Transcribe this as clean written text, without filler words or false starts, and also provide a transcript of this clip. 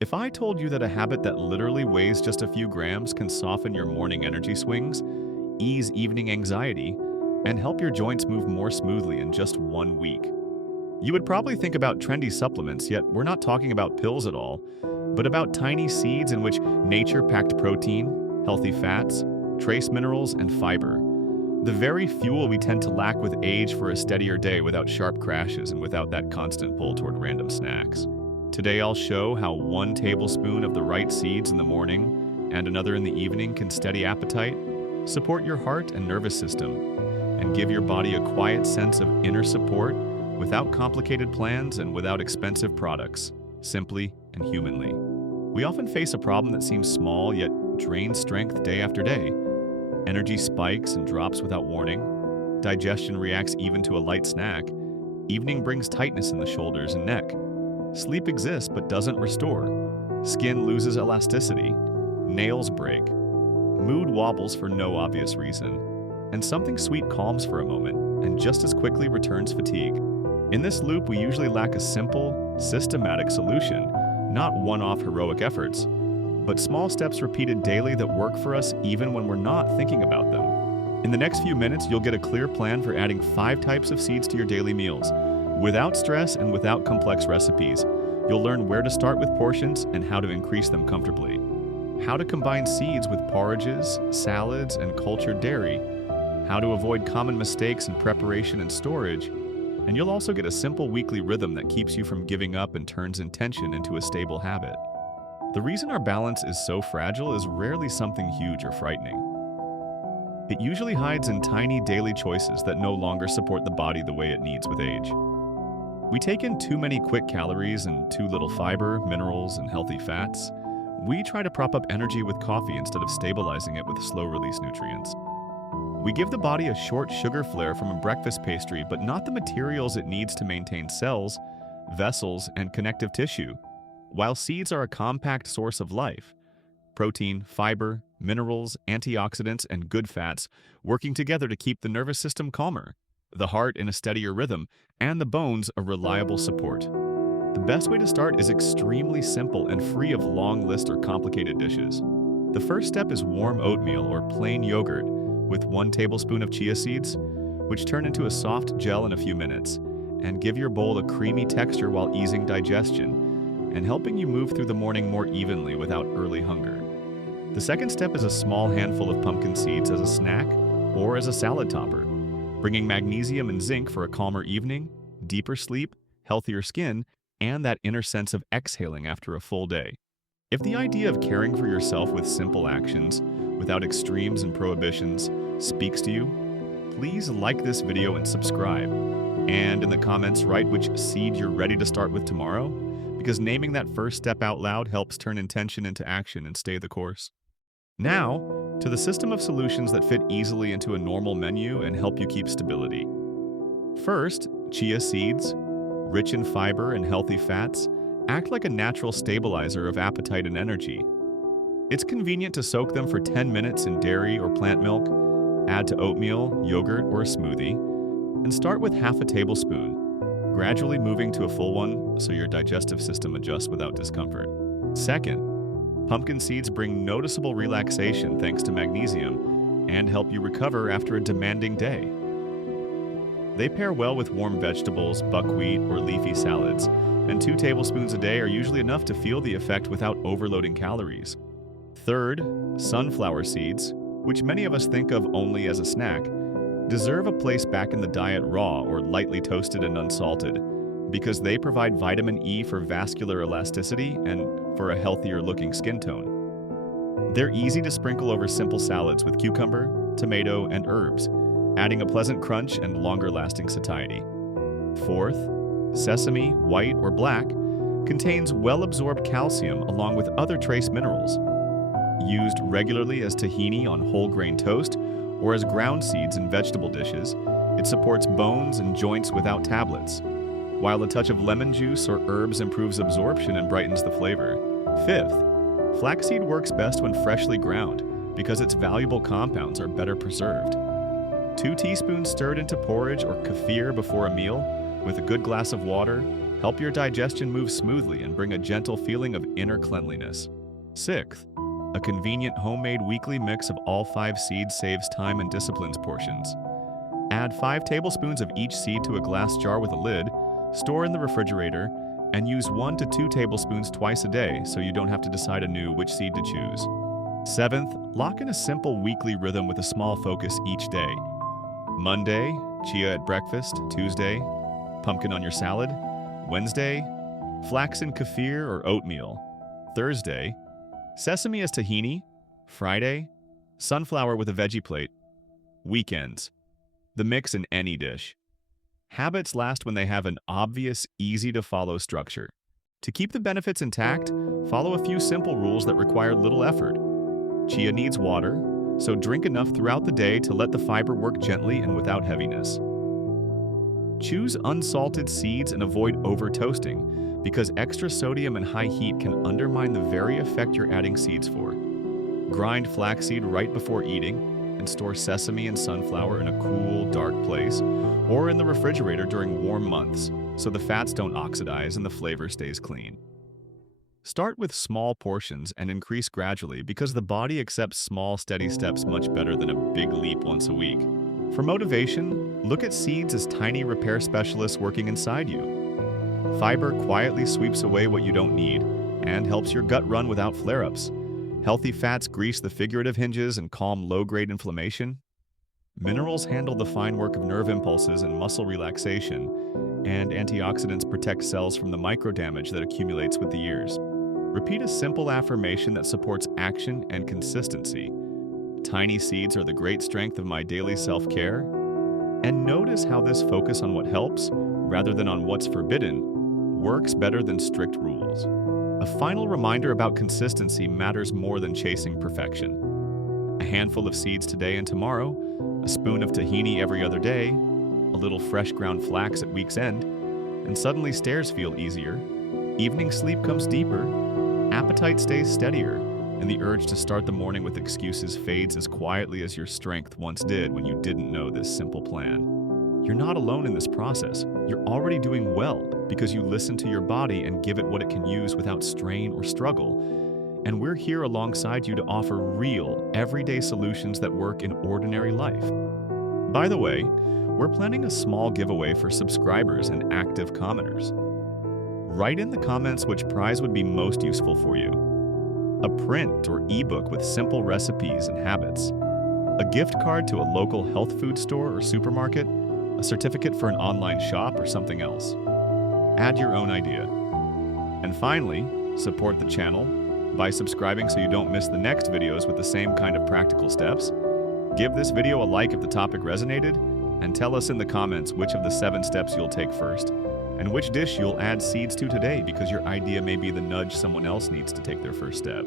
If I told you that a habit that literally weighs just a few grams can soften your morning energy swings, ease evening anxiety, and help your joints move more smoothly in just 1 week, you would probably think about trendy supplements, yet we're not talking about pills at all, but about tiny seeds in which nature packed protein, healthy fats, trace minerals, and fiber. The very fuel we tend to lack with age for a steadier day without sharp crashes and without that constant pull toward random snacks. Today I'll show how 1 tablespoon of the right seeds in the morning and another in the evening can steady appetite, support your heart and nervous system, and give your body a quiet sense of inner support without complicated plans and without expensive products, simply and humanly. We often face a problem that seems small yet drains strength day after day. Energy spikes and drops without warning. Digestion reacts even to a light snack. Evening brings tightness in the shoulders and neck. Sleep exists but doesn't restore. Skin loses elasticity. Nails break. Mood wobbles for no obvious reason. And something sweet calms for a moment and just as quickly returns fatigue. In this loop, we usually lack a simple, systematic solution, not one-off heroic efforts, but small steps repeated daily that work for us even when we're not thinking about them. In the next few minutes, you'll get a clear plan for adding 5 types of seeds to your daily meals. Without stress and without complex recipes, you'll learn where to start with portions and how to increase them comfortably. How to combine seeds with porridges, salads, and cultured dairy. How to avoid common mistakes in preparation and storage. And you'll also get a simple weekly rhythm that keeps you from giving up and turns intention into a stable habit. The reason our balance is so fragile is rarely something huge or frightening. It usually hides in tiny daily choices that no longer support the body the way it needs with age. We take in too many quick calories and too little fiber, minerals, and healthy fats. We try to prop up energy with coffee instead of stabilizing it with slow-release nutrients. We give the body a short sugar flare from a breakfast pastry, but not the materials it needs to maintain cells, vessels, and connective tissue. While seeds are a compact source of life, protein, fiber, minerals, antioxidants, and good fats working together to keep the nervous system calmer, the heart in a steadier rhythm, and the bones a reliable support. The best way to start is extremely simple and free of long lists or complicated dishes. The first step is warm oatmeal or plain yogurt with 1 tablespoon of chia seeds, which turn into a soft gel in a few minutes, and give your bowl a creamy texture while easing digestion and helping you move through the morning more evenly without early hunger. The second step is a small handful of pumpkin seeds as a snack or as a salad topper, bringing magnesium and zinc for a calmer evening, deeper sleep, healthier skin, and that inner sense of exhaling after a full day. If the idea of caring for yourself with simple actions, without extremes and prohibitions, speaks to you, please like this video and subscribe. And in the comments, write which seed you're ready to start with tomorrow, because naming that first step out loud helps turn intention into action and stay the course. Now, to the system of solutions that fit easily into a normal menu and help you keep stability. First, chia seeds, rich in fiber and healthy fats, act like a natural stabilizer of appetite and energy. It's convenient to soak them for 10 minutes in dairy or plant milk, add to oatmeal, yogurt, or a smoothie, and start with half a tablespoon, gradually moving to a full one so your digestive system adjusts without discomfort. Second, pumpkin seeds bring noticeable relaxation thanks to magnesium and help you recover after a demanding day. They pair well with warm vegetables, buckwheat, or leafy salads, and 2 tablespoons a day are usually enough to feel the effect without overloading calories. Third, sunflower seeds, which many of us think of only as a snack, deserve a place back in the diet raw or lightly toasted and unsalted, because they provide vitamin E for vascular elasticity and for a healthier looking skin tone. They're easy to sprinkle over simple salads with cucumber, tomato, and herbs, adding a pleasant crunch and longer lasting satiety. Fourth, sesame, white or black, contains well-absorbed calcium along with other trace minerals. Used regularly as tahini on whole grain toast or as ground seeds in vegetable dishes, it supports bones and joints without tablets, while a touch of lemon juice or herbs improves absorption and brightens the flavor. Fifth, flaxseed works best when freshly ground because its valuable compounds are better preserved. 2 teaspoons stirred into porridge or kefir before a meal with a good glass of water Help your digestion move smoothly and bring a gentle feeling of inner cleanliness. Sixth, a convenient homemade weekly mix of all 5 seeds saves time and disciplines portions. Add 5 tablespoons of each seed to a glass jar with a lid, store in the refrigerator, and use 1 to 2 tablespoons twice a day so you don't have to decide anew which seed to choose. Seventh, lock in a simple weekly rhythm with a small focus each day. Monday, chia at breakfast. Tuesday, pumpkin on your salad. Wednesday, flax and kefir or oatmeal. Thursday, sesame as tahini. Friday, sunflower with a veggie plate. Weekends, the mix in any dish. Habits last when they have an obvious, easy-to-follow structure. To keep the benefits intact, follow a few simple rules that require little effort. Chia needs water, so drink enough throughout the day to let the fiber work gently and without heaviness. Choose unsalted seeds and avoid over-toasting, because extra sodium and high heat can undermine the very effect you're adding seeds for. Grind flaxseed right before eating, and store sesame and sunflower in a cool, dark place, or in the refrigerator during warm months, so the fats don't oxidize and the flavor stays clean. Start with small portions and increase gradually because the body accepts small, steady steps much better than a big leap once a week. For motivation, look at seeds as tiny repair specialists working inside you. Fiber quietly sweeps away what you don't need and helps your gut run without flare-ups. Healthy fats grease the figurative hinges and calm low-grade inflammation. Minerals handle the fine work of nerve impulses and muscle relaxation, and antioxidants protect cells from the microdamage that accumulates with the years. Repeat a simple affirmation that supports action and consistency. Tiny seeds are the great strength of my daily self-care. And notice how this focus on what helps, rather than on what's forbidden, works better than strict rules. A final reminder about consistency matters more than chasing perfection. A handful of seeds today and tomorrow, a spoon of tahini every other day, a little fresh ground flax at week's end, and suddenly stairs feel easier, evening sleep comes deeper, appetite stays steadier, and the urge to start the morning with excuses fades as quietly as your strength once did when you didn't know this simple plan. You're not alone in this process. You're already doing well because you listen to your body and give it what it can use without strain or struggle. And we're here alongside you to offer real, everyday solutions that work in ordinary life. By the way, we're planning a small giveaway for subscribers and active commenters. Write in the comments which prize would be most useful for you. A print or ebook with simple recipes and habits. A gift card to a local health food store or supermarket. A certificate for an online shop or something else. Add your own idea. And finally, support the channel by subscribing so you don't miss the next videos with the same kind of practical steps. Give this video a like if the topic resonated, and tell us in the comments which of the 7 steps you'll take first, and which dish you'll add seeds to today because your idea may be the nudge someone else needs to take their first step.